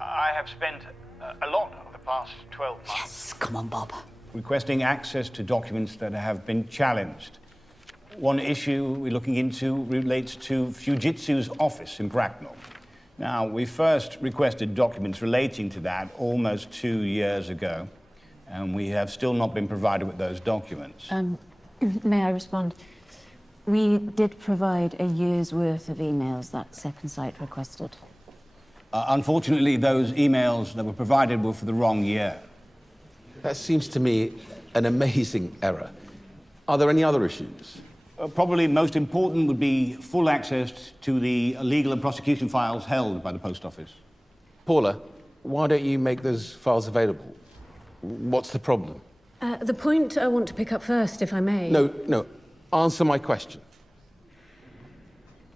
I have spent a lot of the past 12 months... Yes, come on, Bob. Requesting access to documents that have been challenged. One issue we're looking into relates to Fujitsu's office in Bracknell. Now, we first requested documents relating to that almost 2 years ago, and we have still not been provided with those documents. May I respond? We did provide a year's worth of emails that second site requested. Unfortunately, those emails that were provided were for the wrong year. That seems to me an amazing error. Are there any other issues? Probably most important would be full access to the legal and prosecution files held by the Post Office. Paula, why don't you make those files available? What's the problem? The point I want to pick up first, if I may... No. Answer my question.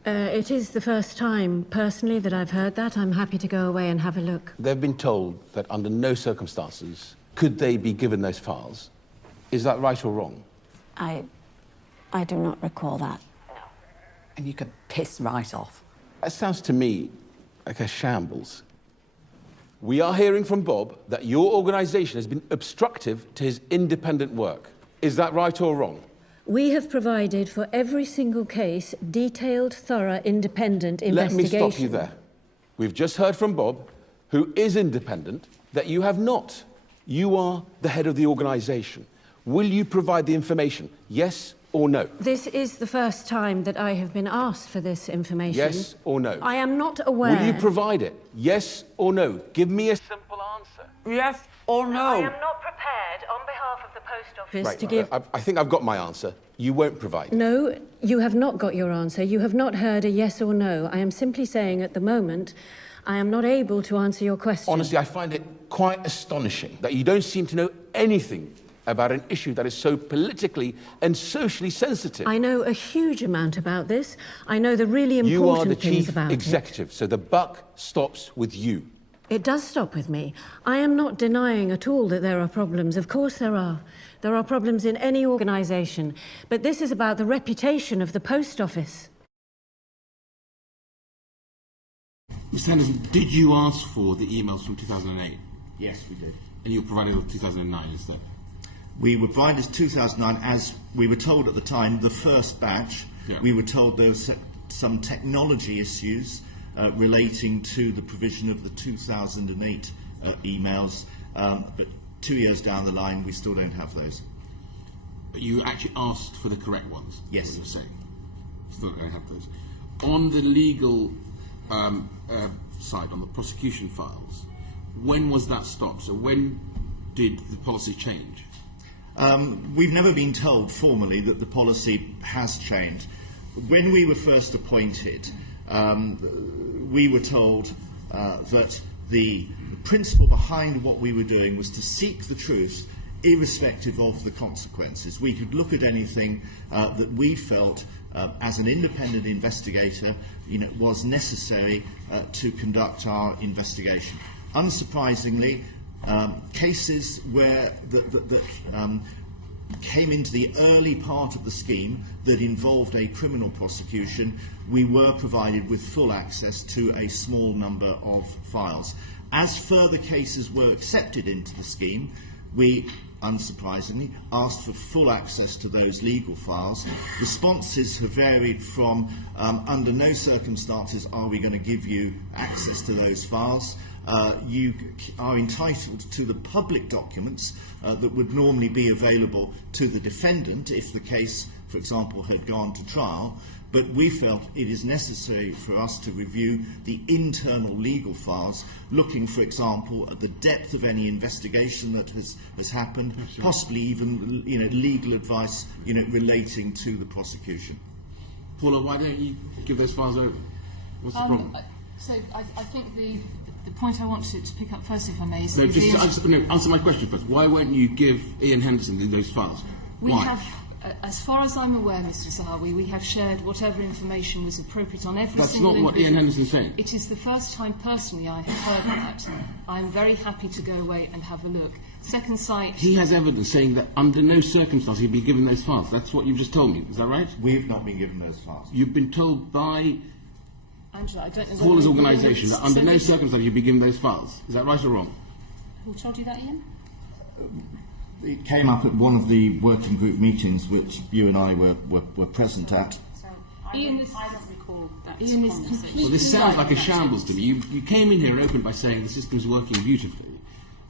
It is the first time, personally, that I've heard that. I'm happy to go away and have a look. They've been told that under no circumstances could they be given those files. Is that right or wrong? I do not recall that. No. And you can piss right off. That sounds to me like a shambles. We are hearing from Bob that your organisation has been obstructive to his independent work. Is that right or wrong? We have provided for every single case detailed, thorough, independent investigation. Let me stop you there. We've just heard from Bob, who is independent, that you have not. You are the head of the organisation. Will you provide the information, yes or no? This is the first time that I have been asked for this information. Yes or no? I am not aware... Will you provide it, yes or no? Give me a simple answer. Yes or no? I am not prepared, on behalf of the Post Office, to give... I think I've got my answer. You won't provide it. No, you have not got your answer. You have not heard a yes or no. I am simply saying at the moment, I am not able to answer your question. Honestly, I find it quite astonishing that you don't seem to know anything about an issue that is so politically and socially sensitive. I know a huge amount about this. I know the really important things about it. You are the chief executive, so the buck stops with you. It does stop with me. I am not denying at all that there are problems. Of course there are. There are problems in any organisation. But this is about the reputation of the Post Office. Mr. Henderson, did you ask for the emails from 2008? Yes, we did. And you were provided with 2009, is that? We were provided 2009, as we were told at the time, the first batch. Yeah. We were told there was some technology issues relating to the provision of the 2008 emails, but 2 years down the line, we still don't have those. But you actually asked for the correct ones? Yes. You're saying. Still don't have those. On the legal side, on the prosecution files, when was that stopped? So when did the policy change? We've never been told formally that the policy has changed. When we were first appointed, we were told that the principle behind what we were doing was to seek the truth irrespective of the consequences. We could look at anything that we felt as an independent investigator, was necessary to conduct our investigation. Unsurprisingly, cases where that came into the early part of the scheme that involved a criminal prosecution, we were provided with full access to a small number of files. As further cases were accepted into the scheme, we, unsurprisingly, asked for full access to those legal files. Responses have varied from, under no circumstances are we going to give you access to those files. You are entitled to the public documents that would normally be available to the defendant if the case, for example, had gone to trial, but we felt it is necessary for us to review the internal legal files, looking, for example, at the depth of any investigation that has happened, possibly even legal advice relating to the prosecution. Paula, why don't you give those files over? What's the problem? So I think the point I want to pick up first, if I may, is... Answer my question first. Why won't you give Ian Henderson those files? We have, as far as I'm aware, Mr. Zahawi, we have shared whatever information was appropriate on every single... That's not what Ian Henderson's saying. It is the first time, personally, I have heard that. I'm very happy to go away and have a look. Second site... He has evidence saying that under no circumstances he'd be given those files. That's what you've just told me. Is that right? We have not been given those files. You've been told by Angela, I don't know Paula's whether- organisation, that under no circumstances you'd be given those files. Is that right or wrong? Who told you that, Ian? It came up at one of the working group meetings which you and I were present at. Ian is... I don't recall that Ian is conversation. completely... Well, this sounds like a shambles to me. You came in here and opened by saying the system's working beautifully.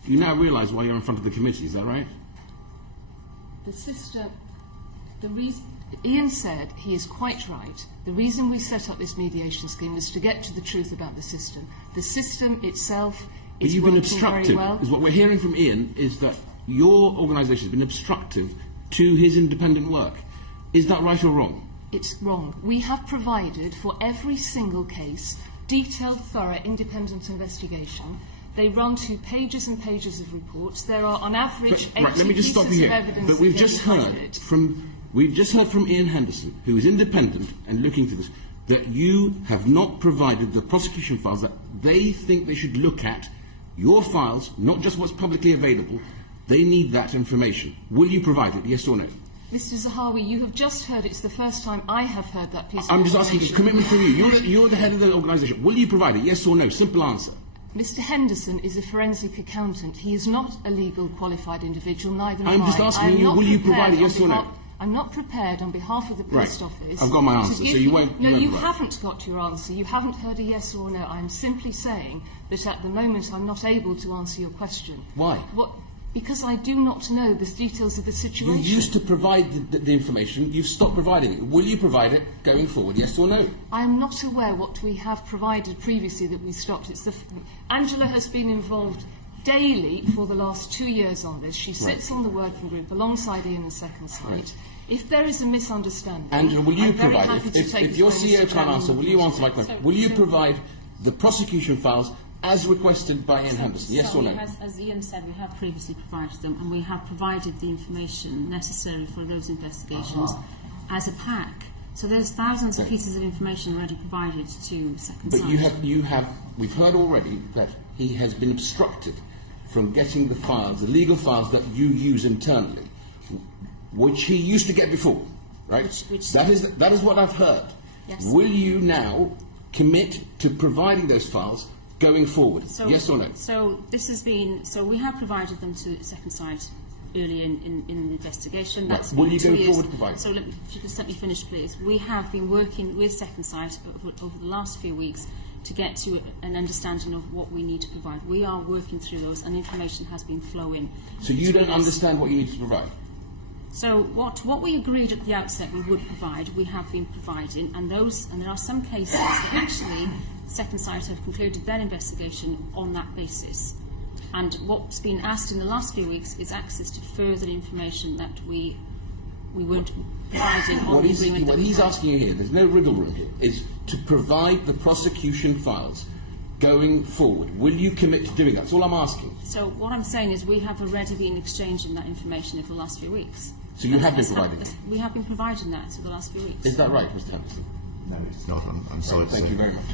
You now realise why you're in front of the committee, is that right? The system... The reason... Ian said he is quite right. The reason we set up this mediation scheme was to get to the truth about the system. The system itself But is you've been working very obstructive. well. Is what we're hearing from Ian is that your organisation has been obstructive to his independent work. Is that right or wrong? It's wrong. We have provided for every single case detailed, thorough, independent investigation. They run to pages and pages of reports. There are, on average, 80 Right, let me just stop you pieces of here. evidence. But we've against just the heard budget. from Ian Henderson, who is independent and looking for this, that you have not provided the prosecution files that they think they should look at. Your files, not just what's publicly available. They need that information. Will you provide it, yes or no? Mr. Zahawi, you have just heard, it's the first time I have heard that piece of I'm just asking a information. commitment from you. You're the head of the organisation. Will you provide it, yes or no? Simple answer. Mr. Henderson is a forensic accountant. He is not a legal qualified individual, neither am I. I'm just asking I am you, not will you prepared provide it, yes on or no? behalf- I'm not prepared on behalf of the Post Right. Office. I've got my to answer, give so you won't- No, you won't you provide. haven't got your answer. You haven't heard a yes or no. I'm simply saying that at the moment I'm not able to answer your question. Why? Because I do not know the details of the You situation. used to provide the information. You've stopped providing it. Will you provide it going forward, yes or no? I am not aware what we have provided previously that we stopped. Angela has been involved daily for the last 2 years on this. She sits on the working group alongside Ian the second site. Right. If there is a misunderstanding, Angela, will you I'm very provide happy it? to take If this your from CEO Mr. can't Chairman. answer, will you answer my question? Will you provide the prosecution files as requested by Ian Henderson, yes or no? As Ian said, we have previously provided them, and we have provided the information necessary for those investigations as a pack. So there's thousands of pieces of information already provided to Second But Sight. we've heard already that he has been obstructed from getting the files, the legal files that you use internally, which he used to get before, right? That is what I've heard. Yes. Will you now commit to providing those files going forward, yes or no? So this has been. So we have provided them to Second Sight early in the investigation. That's Will been you 2 go years. forward to provide? So if you could let me finish, please. We have been working with Second Sight over the last few weeks to get to an understanding of what we need to provide. We are working through those, and information has been flowing. So you to don't us. understand what you need to provide? So what we agreed at the outset we would provide, we have been providing, and there are some cases that actually Second Sight have concluded their investigation on that basis. And what's been asked in the last few weeks is access to further information that we weren't providing on the agreement. What he's asking you here, there's no wriggle room here, is to provide the prosecution files going forward. Will you commit to doing that? That's all I'm asking. So what I'm saying is we have already been exchanging that information over the last few weeks. So you have been providing it? We have been providing that for the last few weeks. Is that right, Mr. Henderson? No, it's not. I'm sorry. Thank you very much.